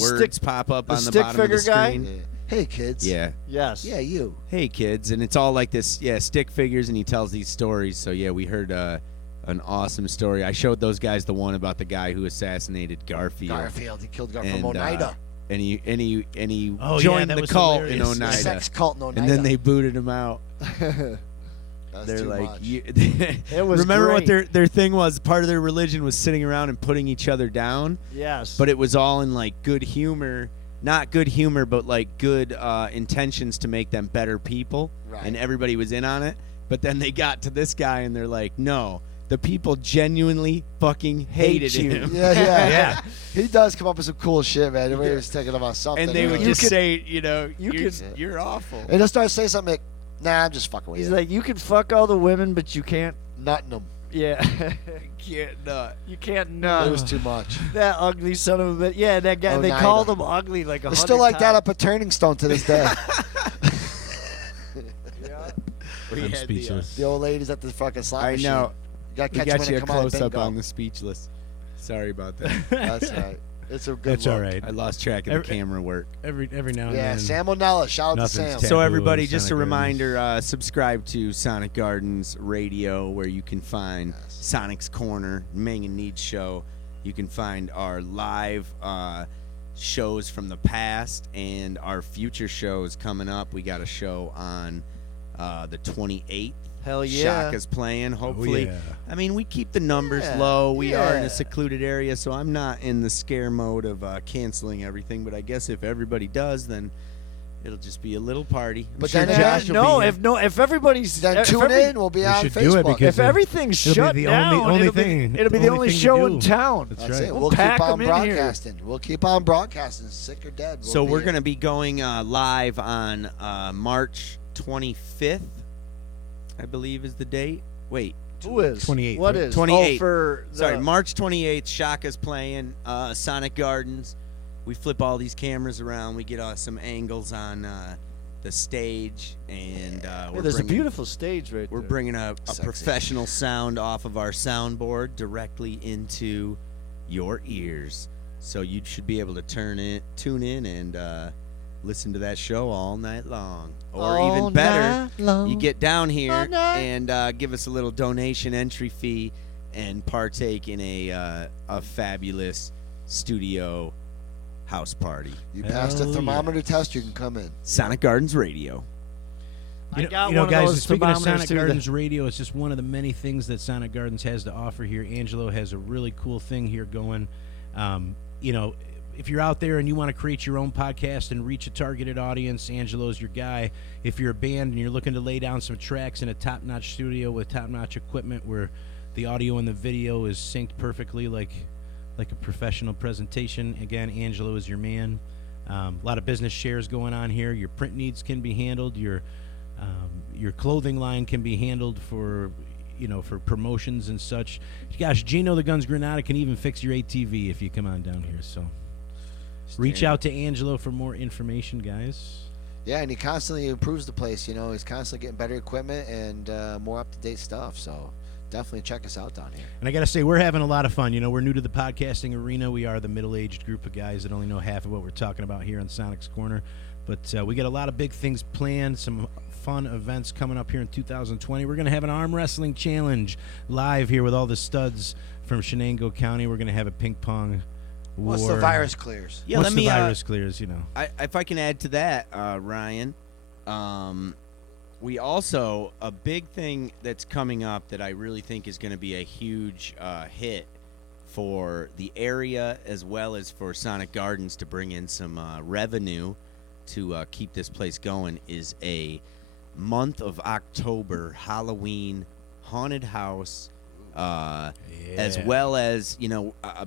words pop up the on the stick bottom of the figure guy? screen. Yeah. Hey, kids. Yeah. Yes. Yeah, you. Hey kids, and it's all like this. Yeah, stick figures, and he tells these stories. So yeah, we heard an awesome story. I showed those guys the one about the guy who assassinated Garfield. Garfield. He killed Garfield And, from Oneida. And he Oh, yeah, joined that the was cult hilarious. in The Oneida. Sex cult in Oneida. And then they booted him out. That's They're too like, much. It was remember what great. their thing was? Part of their religion was sitting around and putting each other down, Yes. but it was all in like good humor, not good humor, but like good intentions to make them better people, Right. and everybody was in on it. But then they got to this guy and they're like, no, the people genuinely fucking hated you. him. Yeah, yeah. Yeah. He does come up with some cool shit, man. Everybody was thinking about something. And they would you just could- say, you know, could- you're awful. And he'll start saying something like, nah, I'm just fucking with He's you. like, you can fuck all the women, but you can't. Nutting them. Yeah. Can't not. You can't nut. It was too much. That ugly son of a bitch. Yeah, that guy. They Oneida. called him ugly like a. It's still like that up at Turning Stone to this day. We I'm had speechless. The old ladies at the fucking slot I machine. know. You gotta We catch got them you when a they come out of close up bingo. on the speechless. Sorry about that. That's right. It's a good That's look. all right. I lost track of the camera work. Every now and Yeah, then. Sam O'Nella. Shout out to Nothing's Sam. taboo So on everybody, just a Sonic reminder, subscribe to Sonic Gardens Radio, where you can find Sonic's Corner, Mang and Need Show. You can find our live shows from the past and our future shows coming up. We got a show on the 28th. Hell yeah. Shaka's playing. Hopefully, yeah. I mean, we keep the numbers Yeah, low. We are in yeah. a secluded area, so I'm not in the scare mode of canceling everything. But I guess if everybody does, then it'll just be a little party. I'm But sure then Josh will no, be here. if everybody's Then if tune every- in. We'll be We on should do it Facebook. because If everything's it'll shut be the down, only it'll thing. be, it'll be the only thing to show do. in town. That's That's right. it. We'll We'll keep pack 'em on in here. broadcasting. We'll keep on broadcasting. Sick or dead. We'll So be we're here. going to be going live on March 25th, I believe is the date. Wait, Who is? 28th, What right? is? 28th. Oh, for the, sorry, March 28th. Shaka's playing Sonic Gardens. We flip all these cameras around. We get some angles on the stage, and Yeah, we're there's a bringing- beautiful stage right We're there. bringing a Sexy. professional sound off of our soundboard directly into your ears. So you should be able to tune in, and listen to that show all night long. Or All even better, night long. you get down here All night. and give us a little donation entry fee, and partake in a fabulous studio house party. You passed the Hell thermometer test, you can come in. Sonic Gardens Radio. I got you know, one guys, of those speaking of thermometers Sonic too. Gardens Radio, it's just one of the many things that Sonic Gardens has to offer here. Angelo has a really cool thing here going. You know, if you're out there and you want to create your own podcast and reach a targeted audience, Angelo's your guy. If you're a band and you're looking to lay down some tracks in a top-notch studio with top-notch equipment where the audio and the video is synced perfectly like a professional presentation, again, Angelo is your man. A lot of business shares going on here. Your print needs can be handled. Your clothing line can be handled for promotions and such. Gosh, Gino the Guns Granada can even fix your ATV if you come on down here. So reach out to Angelo for more information, guys. Yeah, and he constantly improves the place. You know, he's constantly getting better equipment and more up-to-date stuff. So definitely check us out down here. And I got to say, we're having a lot of fun. You know, we're new to the podcasting arena. We are the middle-aged group of guys that only know half of what we're talking about here on Sonic's Corner. But we got a lot of big things planned, some fun events coming up here in 2020. We're going to have an arm wrestling challenge live here with all the studs from Shenango County. We're going to have a ping pong war. Once the virus clears. Yeah, Once let me. the virus clears, you know. If I can add to that, Ryan, we also, a big thing that's coming up that I really think is going to be a huge hit for the area as well as for Sonic Gardens to bring in some revenue to keep this place going is a month of October Halloween haunted house, as well as,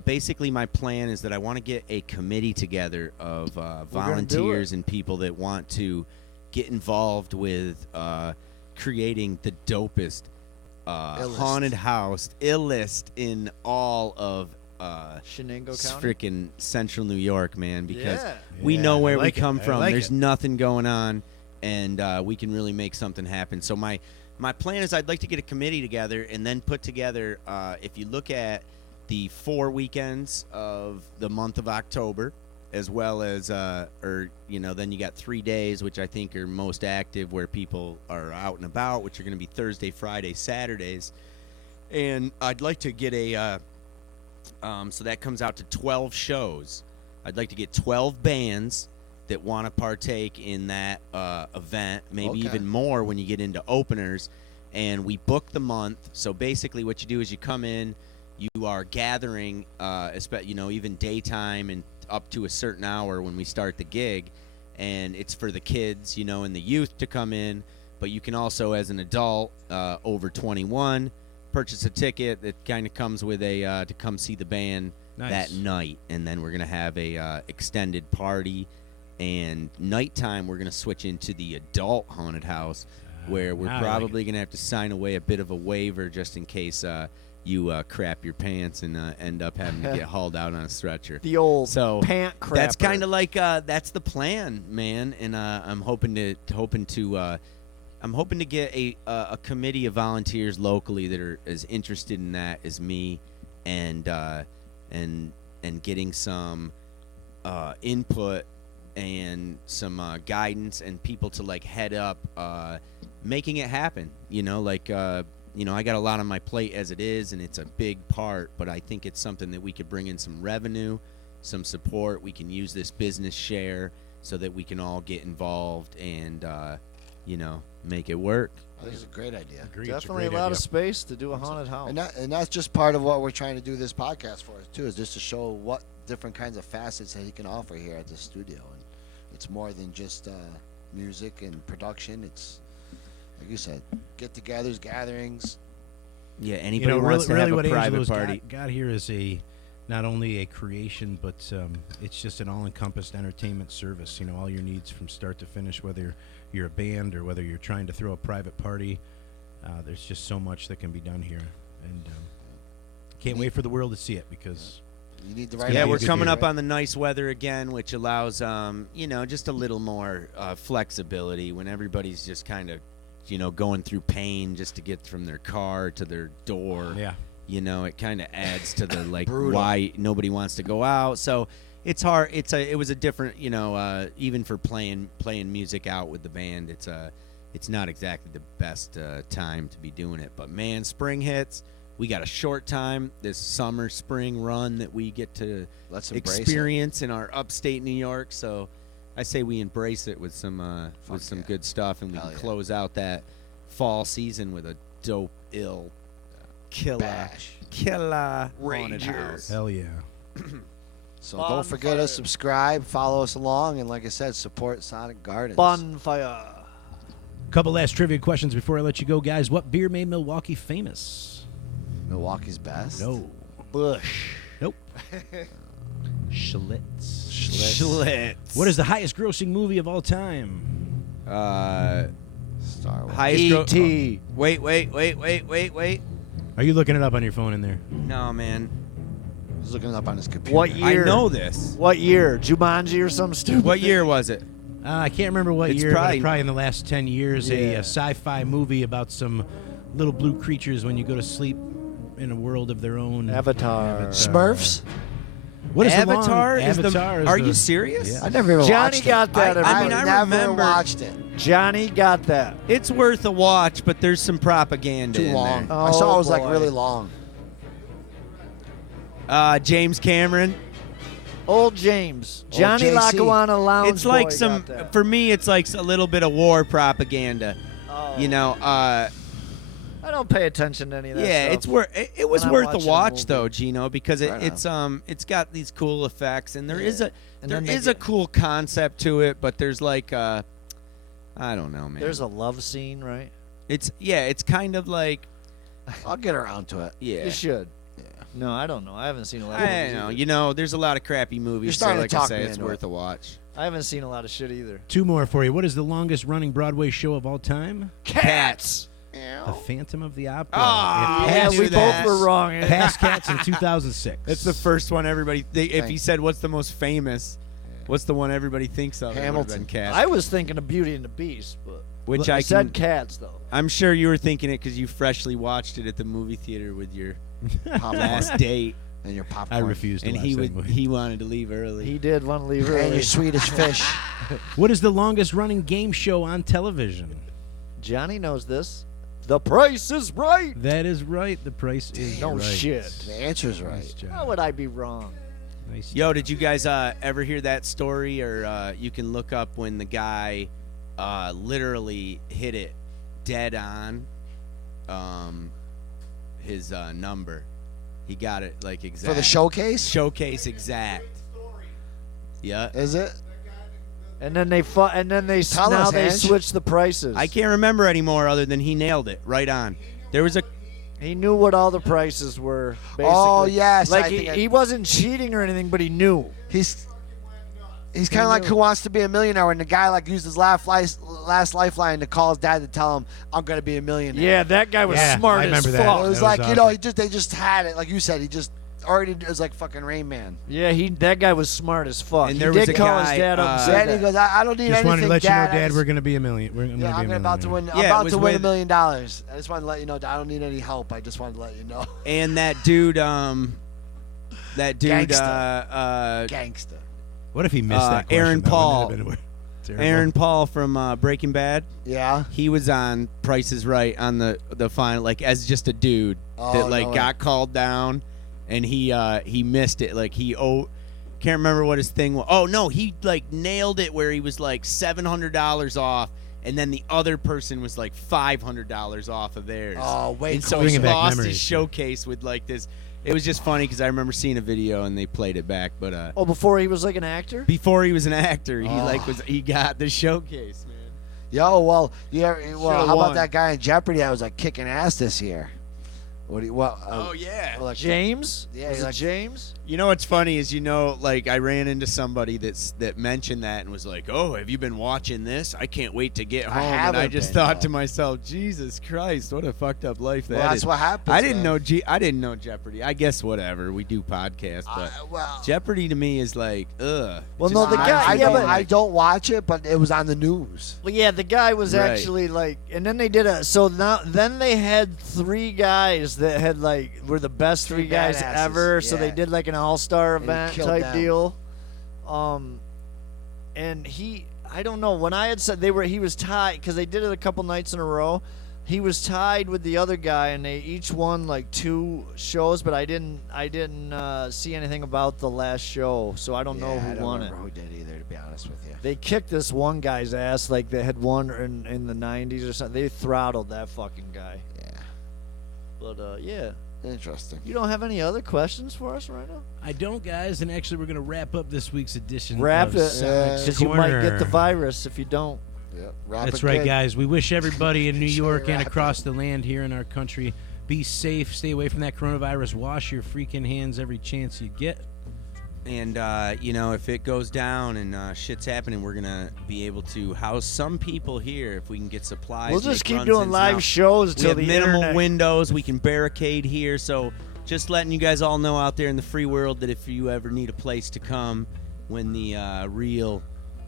basically my plan is that I want to get a committee together of volunteers and people that want to get involved with creating the dopest haunted house, illest in all of Shenango County. freaking Central New York, man, because Yeah. we know where we like it. come I from. like There's it. nothing going on, and we can really make something happen. So my plan is I'd like to get a committee together and then put together, if you look at the 4 weekends of the month of October, as well as, then you got 3 days, which I think are most active, where people are out and about, which are going to be Thursday, Friday, Saturdays. And I'd like to get so that comes out to 12 shows. I'd like to get 12 bands that want to partake in that event, maybe Okay. even more when you get into openers. And we book the month. So basically what you do is you come in, you are gathering, even daytime and up to a certain hour when we start the gig. And it's for the kids, and the youth to come in. But you can also, as an adult, over 21, purchase a ticket that kind of comes with to come see the band that night. And then we're going to have a extended party. And nighttime, we're going to switch into the adult haunted house, where we're probably going to have to sign away a bit of a waiver just in case you crap your pants and end up having to get hauled out on a stretcher. The old So pant crapper. that's kind of like that's the plan, man. And I'm hoping to get a committee of volunteers locally that are as interested in that as me, and getting some input and some guidance and people to head up making it happen. I got a lot on my plate as it is, and it's a big part, but I think it's something that we could bring in some revenue, some support. We can use this business share so that we can all get involved and make it work. I think it's a great idea. Agreed. It's Definitely a great lot idea. of space to do a haunted house. And that's just part of what we're trying to do this podcast for, too, is just to show what different kinds of facets that he can offer here at the studio. And it's more than just music and production. It's, like you said, get-togethers, gatherings. Yeah, anybody wants to really have a what private Angelo's party. got here is not only a creation, but it's just an all-encompassed entertainment service. All your needs from start to finish, whether you're a band or whether you're trying to throw a private party. There's just so much that can be done here, and can't wait for the world to see it, because You need the right Yeah, we're idea, coming up right? on the nice weather again, which allows, just a little more flexibility when everybody's just kind of, going through pain just to get from their car to their door. yeah. It kind of adds to the Brutal. why nobody wants to go out. So it's hard. It was a different, even for playing music out with the band. It's not exactly the best time to be doing it. But man, spring hits, We got a short time this summer, spring run that we get to Let's embrace experience in our upstate New York. So I say we embrace it with some good stuff, and we Hell can yeah. close out that fall season with a dope, ill, killer Bash. haunted house. Hell yeah. So don't forget to subscribe, follow us along, and like I said, support Sonic Gardens. Bonfire. Couple last trivia questions before I let you go, guys. What beer made Milwaukee famous? Milwaukee's best. No. Bush. Nope. Schlitz. Schlitz. What is the highest grossing movie of all time? Star Wars. Highest E.T. Wait. Are you looking it up on your phone in there? No, man. He's looking it up on his computer. What year? I know this. What year? Jumanji or something stupid? What year was it? I can't remember what It's year, but probably- probably in the last 10 years, a Yeah. sci-fi movie about some little blue creatures when you go to sleep in a world of their own. Avatar. Smurfs? What is Avatar the long, is the. Avatar is Are the- you serious? Yeah. I never even Johnny watched got it. that. I mean, everybody. I never remember- watched it. Johnny got that. It's worth a watch, but there's some propaganda Too in long. there. I saw it was like boy. really long. James Cameron. Old James. Old Johnny JC. Lackawanna Lounge. It's like boy some. got that. For me, it's like a little bit of war propaganda. Oh. You know. I don't pay attention to any of that Yeah, stuff. it's worth. It was when I'm worth a watching a watch movie. though, Gino, because Right it's got these cool effects, and there is Yeah. a And there then they is a get- cool concept to it, but there's like I don't know, man. There's a love scene, right? It's kind of like I'll get around to it. yeah. You should. No, I don't know. I haven't seen a lot of I movies don't know. either. You know, there's a lot of crappy movies. You're So starting to like I talk say, me it's into worth it. a watch. I haven't seen a lot of shit either. Two more for you. What is the longest running Broadway show of all time? Cats. The Phantom of the Opera. Ah, It I Yeah, passed, knew we that. both were wrong. passed Cats in 2006. That's the first one everybody. If he Thanks. said what's the most famous, what's the one everybody thinks of? It would've Hamilton. been Cats. I was thinking of Beauty and the Beast, but Which I I said can. Cats though. I'm sure you were thinking it because you freshly watched it at the movie theater with your Popcorn. last date, And your popcorn. I refuse to and watch he that would movie. he wanted to leave early. He did want to leave And early. your Swedish fish. What is the longest running game show on television? Johnny knows this. The Price is Right. That is right. The price is No right. shit. The answer's right. Nice job. How would I be wrong? Nice Yo, did you guys ever hear that story? Or you can look up when the guy literally hit it dead on his number. He got it like exact. For the showcase? Showcase exact. Yeah. Is it? And then they fought, and then they Tell now us, they Ange. switched the prices. I can't remember anymore other than he nailed it right on. There was a He knew what all the prices were. Basically. Oh, yes, Like I think he wasn't cheating or anything, but he knew. He's kind of like Who Wants to Be a Millionaire, when the guy like used his last lifeline to call his dad to tell him, "I'm gonna be a millionaire." Yeah, that guy was Yeah, smart I as remember that. fuck. It was That was like, you know, awesome. they just had it, like you said. He just already was like fucking Rain Man. Yeah, that guy was smart as fuck. And he there did was a call guy, his dad up and uh, said Then he that. goes, "I don't need Just anything, wanted to let you know, Dad. I Dad, just- we're going to be a million. We're going to Yeah, be I'm a about to win. I'm Yeah, it about was to win with- $1 million. I just wanted to let you know that I don't need any help. I just wanted to let you know. and that dude Gangsta. Gangster. What if he missed that question? Aaron That Paul. wouldn't have been terrible. Aaron Paul from Breaking Bad. Yeah. He was on Price is Right on the final, like as just a dude Oh, that like no way. got called down, and he missed it. Like can't remember what his thing was. Oh no, he like nailed it where he was like $700 off, and then the other person was like $500 off of theirs. Oh, way and so Bringing he back lost his memories. showcase with like this. It was just funny because I remember seeing a video and they played it back, but Oh, before he was like an actor? before he was an actor, Oh. he got the showcase, man. Yo, well, how Should've about won. that guy in Jeopardy that was like kicking ass this year? Oh yeah. like, James? Yeah, Was he's it like- James? You know what's funny is like I ran into somebody that mentioned that and was like, "Oh, have you been watching this? I can't wait to get I home." And I haven't just been, thought no. to myself, "Jesus Christ, what a fucked up life that Well, that's is." what happens. I didn't man. know I didn't know Jeopardy. I guess whatever. We do podcasts, but Well, Jeopardy to me is like, ugh. Well, Just no, the not guy- I, yeah, don't, but- I don't watch it, but it was on the news. Well, yeah, the guy was Right. actually like, and then they did then they had 3 guys that had like were the best 3 Three guys badasses, ever. So they yeah. did like an all-star And he event killed type them. deal. And I don't know, when I had said he was tied because they did it a couple nights in a row. he was tied with the other guy, and they each won like 2 shows. But I didn't see anything about the last show, so I don't know I who don't won it. remember who did either, to be honest with you. They kicked this one guy's ass like they had won in the 90s or something. They throttled that fucking guy. Yeah. But yeah. Interesting. You don't have any other questions for us right now? I don't, guys, and actually we're going to wrap up this week's edition Wrap of it, Sonic's because you might get Corner. the virus if you don't. Yep. Wrap That's it right, good. guys. We wish everybody in New Sure, York and wrap across the land here in our country be safe, stay away from that coronavirus, wash your freaking hands every chance you get. And, you know, if it goes down and shit's happening, we're going to be able to house some people here if we can get supplies. We'll just make keep runs doing ins live and outs. shows We till have the minimal internet. windows. We can barricade here. So just letting you guys all know out there in the free world that if you ever need a place to come when the real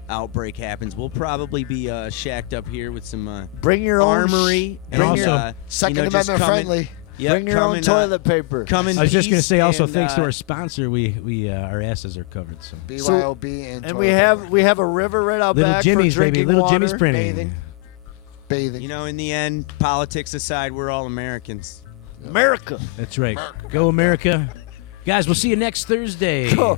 outbreak happens, we'll probably be shacked up here with some Bring your own armory. And also, Second just Amendment friendly. Yep, Bring your own toilet paper. Come in I was just going to peace say also and, thanks to our sponsor, we our asses are covered. So BYOB and And toilet we have a river right out Little back Jimmy's, for drinking baby. Little water. Jimmy's printing. bathing. Bathing. You know, in the end, politics aside, we're all Americans. America. That's right. Go America. Guys, we'll see you next Thursday. Go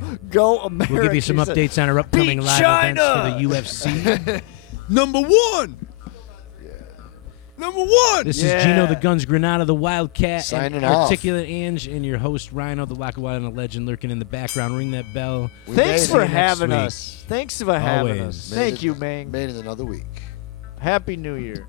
America. We'll give you some He said, updates on our upcoming Beat live China! events for the UFC. Number one. Number one. This Yeah. is Gino the Guns Granada, the Wildcat, Signing and off. Articulate Ange, and your host Rhino, the Waka Wild and the Legend, lurking in the background. Ring that bell. We Thanks made for it. having week. us. Thanks for having Always. us. Made Thank it- you, man. Made it another week. Happy New Year.